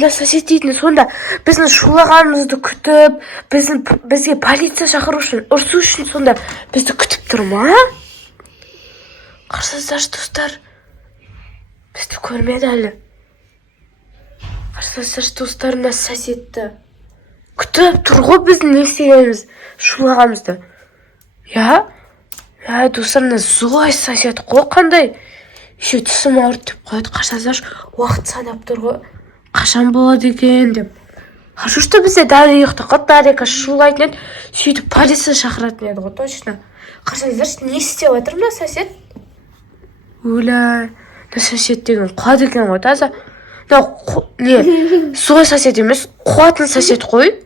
мына сосед дейтін сонда біздің шулағанымызды күтіп, бізге полиция шақыру үшін, ұрсу үшін сонда бізді күтіп тұр ма? Қарсаңыздаршы достар, бізді көрмеді әлі. Қарсаңыздаршы достар, мына соседті күтіп тұр ғой біздің не істегеніміз, шулағанымызды. Я, достар, мына злой сосед қой, қандай? Еще түсім ауырды деп қойды. Қарсаңыздаршы, уақыт санап тұр ғой. Қашан болады екен деп. Хорошо, что бізде Дарья ұйықты ғой. Дарья шулайтын еді. Сөйтіп полиция шақыратын еді ғой, точно. Қарсаңыздаршы, не істеп жатыр мына сосед? Өлә, мына сосед деген қуат екен ғой, таза. Не, злой сосед емес, қуатын сосед қой.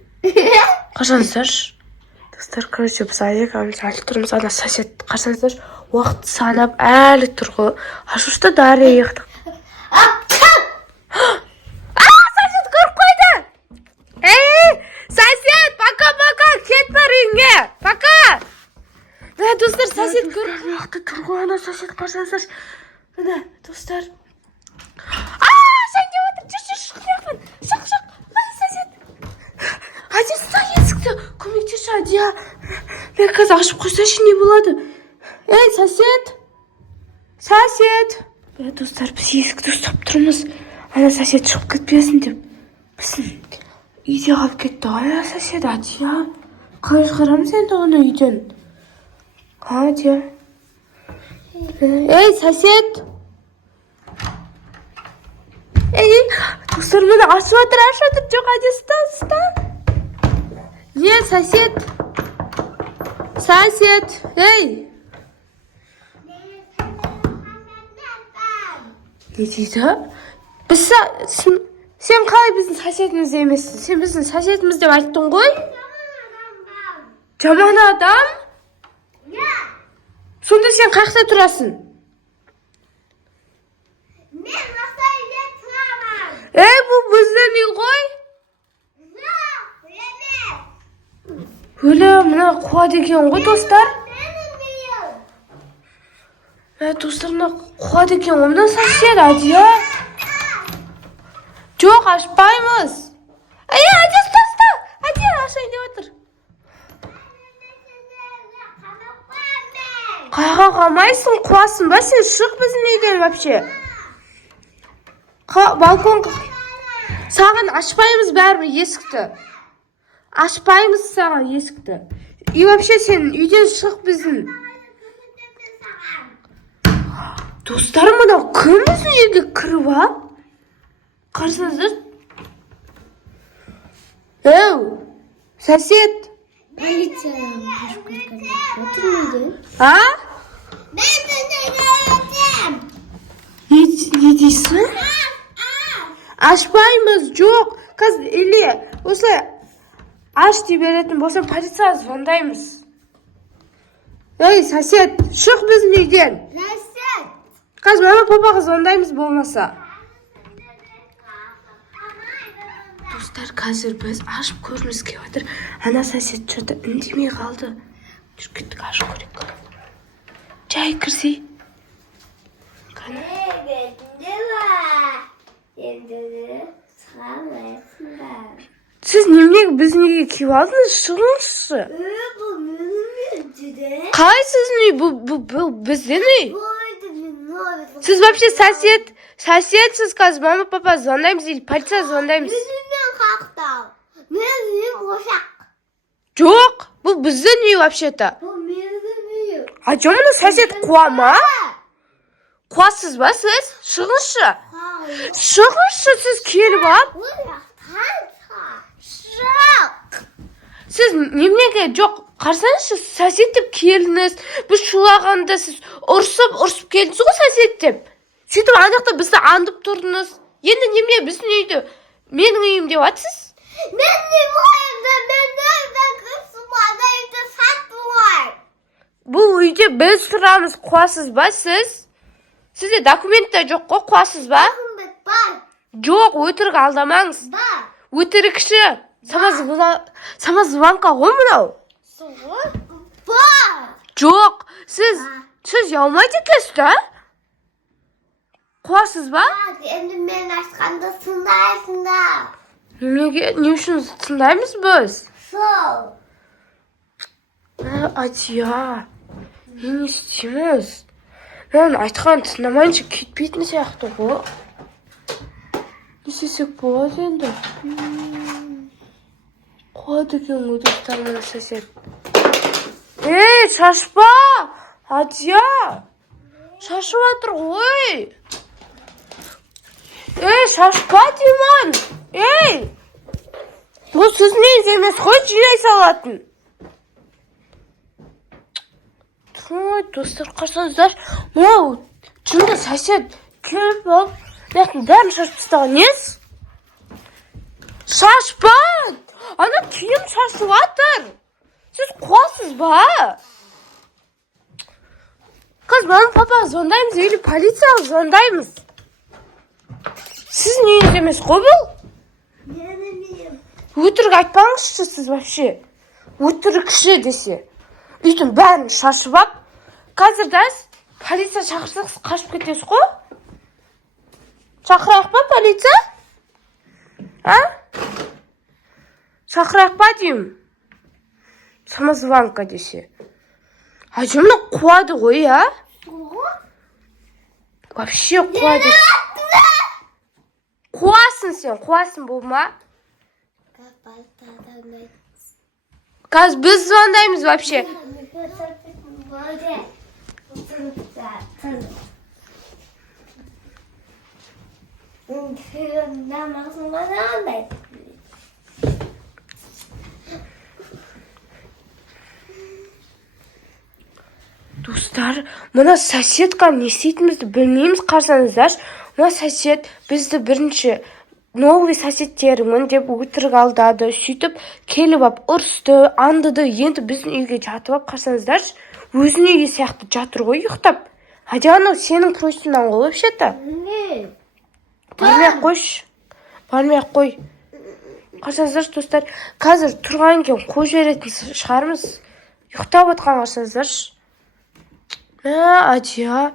Қарсаңыздаршы. Достар, короче, біз аяғымыз әлі тұрмыз. Ана сосед, қарсаңыздаршы, уақыт санап әлі тұр ғой. Ашу что Дарья ұйықтық. Сосед көріп қойды. Сосед, пока-пока, кет бар үйіңе. Пока. Достар, сосед көріп ұйықты тұр ғой. Ана сосед, қарсаңыздаршы. Ана, достар. Сен не отыр? Шық. Адия, сай есікті. Көмектеші, Адия. Мен қазір ашып қойсайшы, не болады? Ей, сосед. Достар, біз есікті ұстап тұрмыз. Ана сосед шығып кетпесін деп. Біздің үйде қалып кетті. Ана сосед, Адия. Қалай шығарамыз енді оны үйден? Адия. Ей, сосед. Достар, мені ашып отыр. Жоқ, Адия, ұста. Не, сосед. Ей. Не дейді? Сен қалай біздің соседіміз емессің? Сен біздің соседіміз деп айттың ғой? Жаман адам? Сонда сен қақта тұрасың? Мен осы үйде тұрамын. Бұл біздің үй ғой? Мына қуат екен ғой, достар. Достар, мына қуат екен ғой, мына сосед, Адия. Жоқ, ашпаймыз. Адия, ұста. Адия, ашайын деп отыр. Қайға қалмайсың, қуасың ба? Сен шық біздің үйден вообще. Балкон саған ашпаймыз бәрібір есікті. Ашпаймыз саған есікті. И вообще сен үйден шық біздің. Достар, мына кім біздің үйге кіріп а? Қарсаңыздар. Сосед. Полицияға қашып кеткен. Отыр үйде. Мен үйде. Не дейсің? Ашпаймыз, жоқ. Қазір или осылай аш дей беретін болсам полицияға звондаймыз. Ей, сосед, шық біздің үйден. Сосед. Қазір мама папаға звондаймыз болмаса. Достар, қазір біз ашып көріміз келіп отыр. Ана сосед что-то үндемей қалды. Жүр кеттік, ашып көрейік. Жай кірсей. Сіз неменеге біздің үйге келіп алдыңыз? Шығыңызшы. Бұл менің үйде. Қалай сіздің үй? Бұл біздің үй. Сіз вообще соседсіз, қазір мама папа звондаймыз или полиция звондаймыз? Мен қақтал. Мен үйім ошақ. Жоқ, бұл біздің үй вообще-то. Бұл менің үйім. Мына сосед қуа ма? Қуасыз ба сіз? Шығыңызшы. Шығыңызшы, сіз келіп ал. Сіз неменеге жоқ, қарсаңызшы, сосед деп келдіңіз. Біз шулағанда сіз ұрсып келдіңіз ғой сосед деп. Сөйтіп анақта бізді аңдып тұрдыңыз. Енді немене біздің үйді менің үйім деп атсыз? Менің үйімді, мен кірсімада үйді саттылар. Бұл үйде біз тұрамыз, қуасыз ба сіз? Сізде документте жоқ қой, қуасыз ба? Документ бар. Жоқ, өтірік алдамаңыз. Бар. Өтірікші. Сама звонка ғой мынау. Бар. Жоқ, сіз ұялмайды екенсіз, да? Қуасыз ба? Енді мен ашқанда сындайсың да. Не үшін тыңдаймыз біз? Сол. Адия. Не істейміз? Мен айтқан тыңдамайынша кетпейтін сияқты ғой. Не істесек болады енді? Қуады екен ғой достар мына сосед. Шашпа! Адия! Шашып жатыр ғой. Шашпа деймін. Бұл сіздің үйіңіз емес қой, жинай салатын. Достар, қарсаңыздар. Шынында сосед келіп алып, бәрін шашып тастаған нес? Шашпа! Ана киім шашып жатыр. Сіз қуасыз ба? Қазір мамам папаға звондаймыз или полицияға звондаймыз. Сіздің үйіңіз емес қой бұл? Өтірік айтпаңызшы сіз вообще. Өтірікші десе. Үйдің бәрін шашып ап. Қазір полиция шақырсақ қашып кетесіз қой? Шақырайық па полиция? Шақырайық па деймін? Самозванка десе. Мына қуады ғой, Вообще қуады. Қуасың сен, қуасың болма. Қазір біз звондаймыз вообще. Достар, мына соседка не істейтінімізді білмейміз, қарсаңыздар. Мына сосед бізді бірінші новый соседтерімін деп өтірік алдады. Сөйтіп келіп ап ұрысты, андыды. Енді біздің үйге жатып ап, қарсаңыздар, өзінің үйі сияқты жатыр ғой ұйықтап. Анау сенің просьбаңнан ғой вообще-то. Бармай-ақ қой. Қарсаңыздар, достар, қазір тұрған екен қой жіберетін шығармыз. Ұйықтап отқан қарсаңыздар. Адия,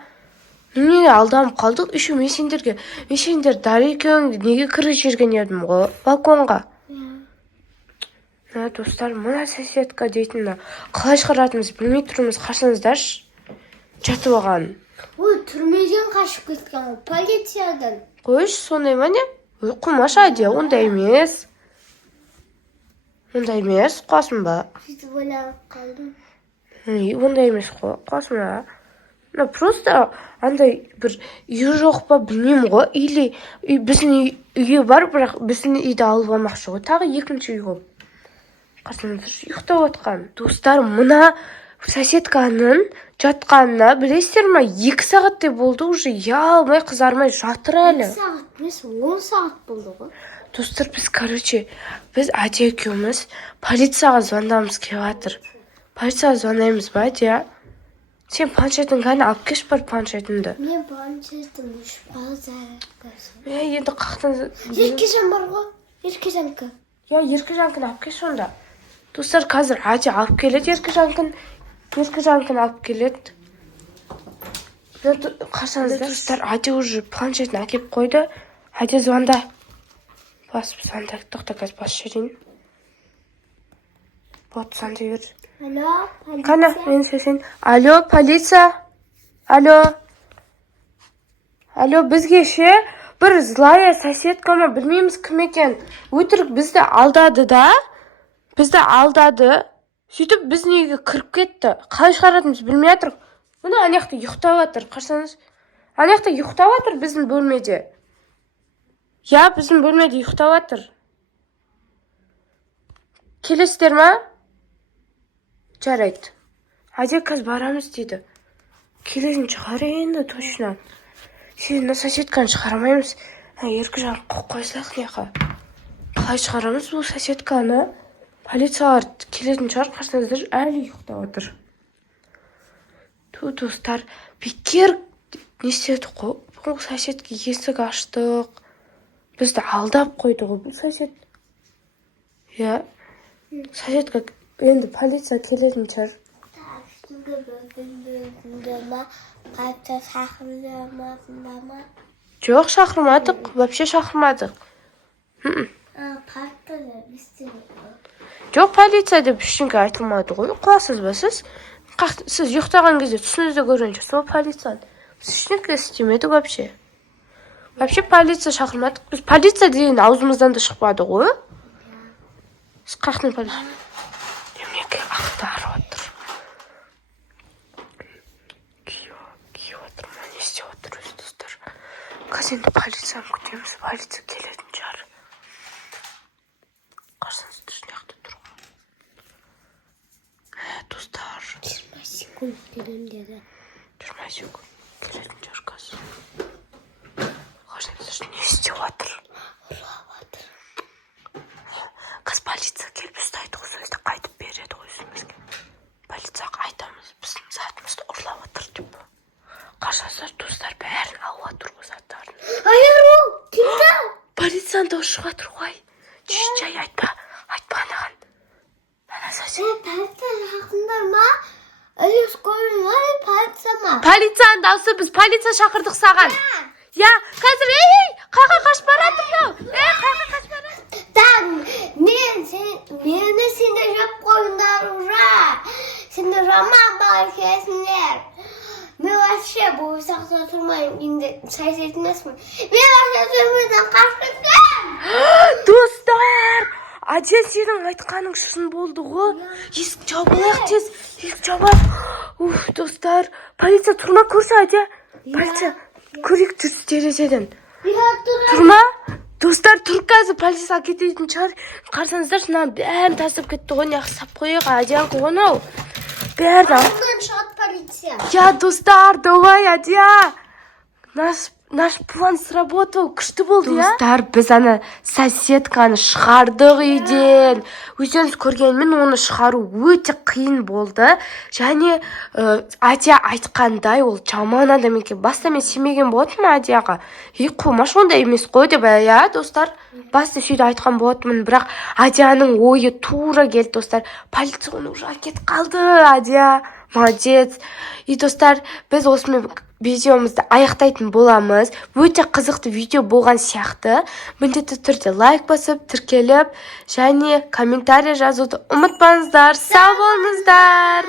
неге алданып қалдық? Үші мешендер дарекең неге кіріп жүрген едім ғой балконға. Достар, мына соседка дейтін қалай шығаратынымыз білмей тұрмыз, қарсаңыздаршы. Жатып алған. Түрмеден қашып кеткен полициядан. Қойшы, сондай ма не? Қумаша Адия, ондай емес. Қуасың ба? Сөйтіп ойланып қалдым. Ондай емес қуасың ба? Просто андай бір үй жоқ па білмеймін ғой. Или біздің үйге бар, бірақ біздің үйді алып алмақшы ғой. Тағы екінші үй ғой. Қарсаңыздар, ұйықтап отқан. Достар, мына соседканың жатқанына білесіздер ма? 2 сағаттай болды уже. Алмай қызармай жатыр әлі. 2 сағат емес, 10 сағат болды ғой. Достар, біз Адия екеуміз полицияға звондамыз келіп жатыр. Полицияға звондаймыз ба, Адия? Сен планшетің ғана алып кеш бар планшетіңді. Мен планшетім зарядкасы. Енді қақтан... Еркежан бар ғой, Еркежанка. Еркежанкін алып кеш онда. Достар, қазір Адия алып келеді Еркежанкін алып келеді. Қарсаңыздар, достар, Адия уже планшетін әкеп қойды. Адия звонда. Басып звонда. Тоқта, қазір басып жіберейін. Вот, звондай бер. Алло, полиция. Қана, мен сесен. Алло, полиция. Алло, бізге ше бір злая соседка ма, білмейміз кім екен. Өтірік бізді алдады да. Сөйтіп біздің үйге кіріп кетті. Қалай шығаратынымыз білмей жатырық. Мына анаяқта ұйықтап жатыр, қарсаңыз. Анаяқта ұйықтап жатыр біздің бөлмеде. Біздің бөлмеде ұйықтап жатыр. Келесіздер ма? Жарайды. Адия, қазір барамыз дейді. Келесін шығар енді, точно. Сені соседканы шығарамаймыз. Еркежан қоқ қойсақ неқа. Қалай шығарамыз бұл соседканы? Полициялар келетін шығар, қарсаңыздар, әлі ұйықтап отыр. Достар, бекер не істедік қой? Бұл соседке есік аштық. Бізді алдап қойды ғой бұл сосед. Соседка енді полиция келетін шығар. Қайта шақырмадыңдар ма? Жоқ, шақырмадық. Вообще шақырмадық. Партада бізде. Жоқ, полиция деп ештеңе айтылмады ғой. Құласыз ба сіз? Сіз ұйықтаған кезде түсіңізде көрген жоқсыз ба полицияны? Біз ештеңе істемедік вообще. Вообще полиция шақырмадық. Біз полиция деген аузымыздан да шықпады ғой. Сіз қаяқтан полиция? Демек ақтарып отыр. Күйіп отыр ма? Не істеп отыр өзі достар? Қазір енді полицияны күтеміз. Полиция келетін шығар. Қарсаңыз түсіне жақта тұр. Достар. 20 секунд келем деді. 20 секунд. Келетін шығар қазір. Қарсаңыз не істеп отыр? Ұрлап отыр. Қыз полиция келіп ұстайды ғой, сөзді қайтып береді ғой өзімізге. Полицияға айтамыз, біздің затымызды ұрлап отыр деп. Қарсаңыздар достар бәрін алып отыр ғой заттарын. Айару, кімді? Полицияны да ұшып отыр ғой. Жай айтпа анаған. Ана сәсен. Полиция шақырыңдар ма? Әлі скорый ма? Полиция ма? Полицияның дауысы, біз полиция шақырдық саған. Я, қазір қайға қашып баратыр мынау? Қайға қашып баратыр? Так, мені сендер жеп қойыңдар уже. Сендер жаман бала екенсіңдер. Мен вообще бұл сақта тұрмаймын, енді сайыс етмесмін. Мен вообще түрмеден қашып кеткем. Достар, Адия сенің айтқаның шын болды ғой. Есік жабылайық тез. Есік жабылайық. Достар, полиция тұрма көрсе Адия. Полиция көрейік тұрсы терезеден. Тұрма? Достар, тұр қазір полиция кететін шығар. Қарсаңыздар, шынан бәрін тасып кетті ғой. Неғып сап қойық, Адиян қойған ау. Бәрін. Артынан шығады полиция. Я, достар, давай, Адия. Наш план сработал, күшті болды, я? Достар, біз ана соседканы шығардық үйден. Өздеріңіз көргенмен оны шығару өте қиын болды. Және Адия айтқандай, ол жаман адам екен. Баста мен сенбеген болатынмын Адияға. Қоймаш ондай емес қой деп, я, достар. Баста сөйді айтқан болатынмын, бірақ Адияның ойы тура келді, достар. Полиция оны уже әкетіп қалды, Адия. Молодец. И достар, біз осымен видеомызды аяқтайтын боламыз. Өте қызықты видео болған сияқты. Міндетті түрде лайк басып, тіркеліп, және комментарий жазуды ұмытпаңыздар. Сау болыңыздар.